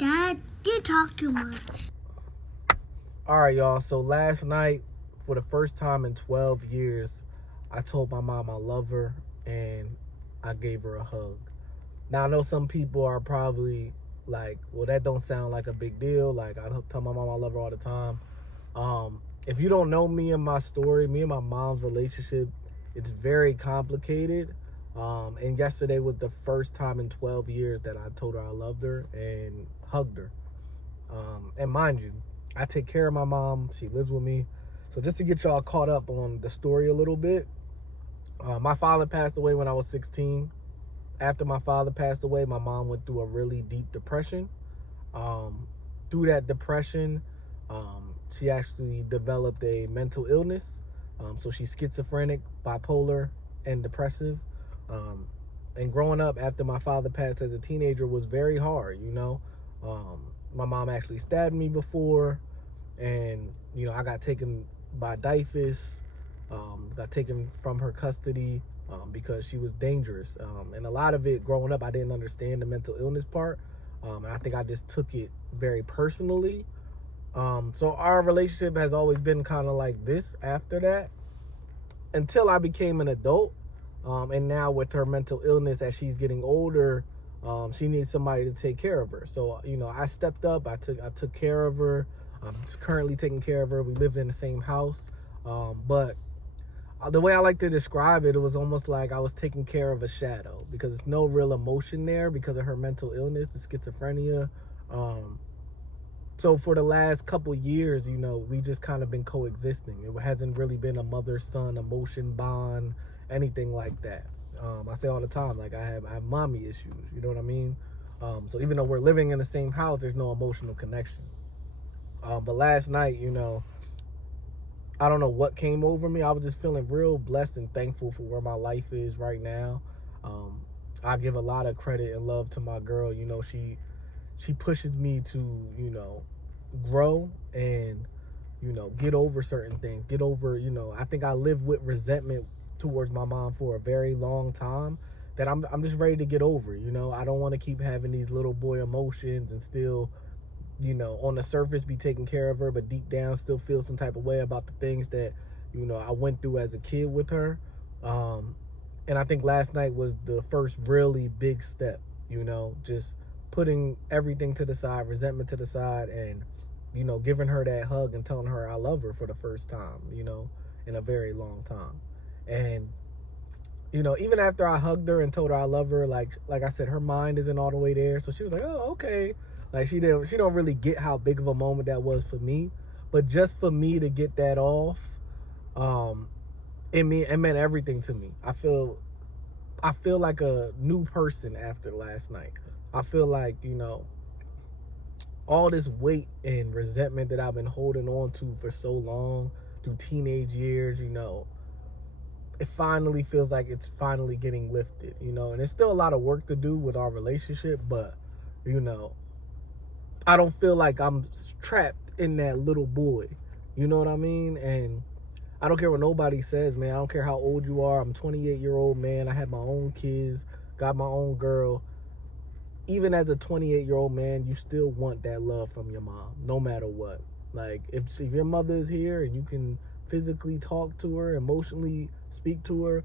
Dad, you talk too much. All right, y'all. So last night, for the first time in 12 years, I told my mom I love her and I gave her a hug. Now, I know some people are probably like, well, that don't sound like a big deal. Like, I tell my mom I love her all the time. If you don't know me and my story, me and my mom's relationship, it's very complicated. And yesterday was the first time in 12 years that I told her I loved her and hugged her. And mind you, I take care of my mom. She lives with me. So just to get y'all caught up on the story a little bit, my father passed away when I was 16. After my father passed away, my mom went through a really deep depression. Through that depression, she actually developed a mental illness. So she's schizophrenic, bipolar, and depressive. And growing up after my father passed as a teenager was very hard, you know. My mom actually stabbed me before, and, you know, I got taken by DIFUS, got taken from her custody because she was dangerous. And a lot of it growing up, I didn't understand the mental illness part. And I think I just took it very personally. So our relationship has always been kind of like this after that, until I became an adult. And now with her mental illness, as she's getting older, she needs somebody to take care of her. So, you know, I stepped up. I took care of her. I'm currently taking care of her. We lived in the same house. But the way I like to describe it, it was almost like I was taking care of a shadow, because there's no real emotion there because of her mental illness, the schizophrenia. So for the last couple years, you know, we just kind of been coexisting. It hasn't really been a mother-son emotion bond, anything like that. I say all the time, like, I have mommy issues, you know what I mean? So even though we're living in the same house, there's no emotional connection. But last night, you know, I don't know what came over me. I was just feeling real blessed and thankful for where my life is right now. I give a lot of credit and love to my girl. You know, she pushes me to, you know, grow and, you know, get over certain things. Get over, you know, I think I lived with resentment towards my mom for a very long time that I'm just ready to get over. You know, I don't want to keep having these little boy emotions and still, you know, on the surface be taking care of her, but deep down still feel some type of way about the things that, you know, I went through as a kid with her. And I think last night was the first really big step, you know, just putting everything to the side, resentment to the side, and, you know, giving her that hug and telling her I love her for the first time, you know, in a very long time. And, you know, even after I hugged her and told her I love her, like I said, her mind isn't all the way there. So she was like, oh, okay. Like, she don't really get how big of a moment that was for me. But just for me to get that off, it meant everything to me. I feel like a new person after last night. I feel like, you know, all this weight and resentment that I've been holding on to for so long through teenage years, you know, it finally feels like it's finally getting lifted, you know. And there's still a lot of work to do with our relationship, but, you know, I don't feel like I'm trapped in that little boy, you know what I mean? And I don't care what nobody says, man. I don't care how old you are. I'm a 28-year-old man. I have my own kids, got my own girl. Even as a 28-year-old man, you still want that love from your mom, no matter what. Like, if your mother is here and you can physically talk to her, emotionally speak to her,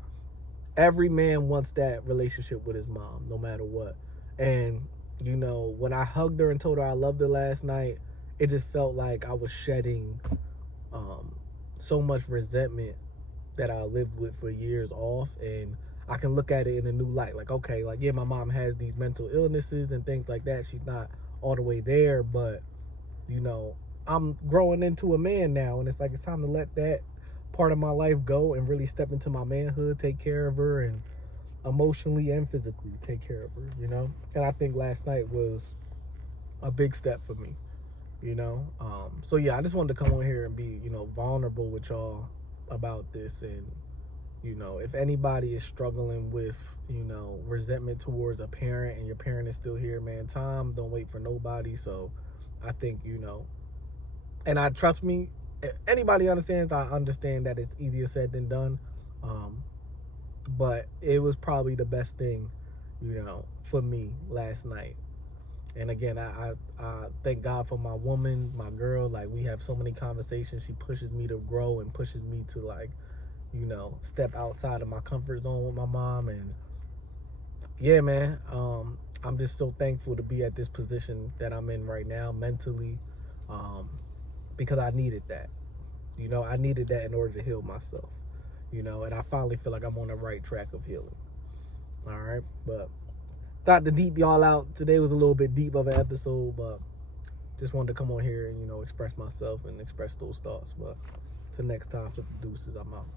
every man wants that relationship with his mom, no matter what. And, you know, when I hugged her and told her I loved her last night, it just felt like I was shedding so much resentment that I lived with for years off, and I can look at it in a new light. Like, okay, like, yeah, my mom has these mental illnesses and things like that. She's not all the way there, but, you know, I'm growing into a man now, and it's like, it's time to let that part of my life go and really step into my manhood, take care of her, and emotionally and physically take care of her, you know? And I think last night was a big step for me, you know? So yeah, I just wanted to come on here and be, you know, vulnerable with y'all about this. And, you know, if anybody is struggling with, you know, resentment towards a parent and your parent is still here, man, time don't wait for nobody. So I think, you know, and I trust me, if anybody understands, I understand that it's easier said than done. But it was probably the best thing, you know, for me last night. And again, I thank God for my woman, my girl. Like, we have so many conversations. She pushes me to grow and pushes me to, like, step outside of my comfort zone with my mom. And yeah, man, I'm just so thankful to be at this position that I'm in right now mentally, because I needed that. I needed that in order to heal myself. And I finally feel like I'm on the right track of healing. All right, but thought to deep y'all out. Today was a little bit deep of an episode, but just wanted to come on here and express myself and express those thoughts. But till next time, for the deuces, I'm out.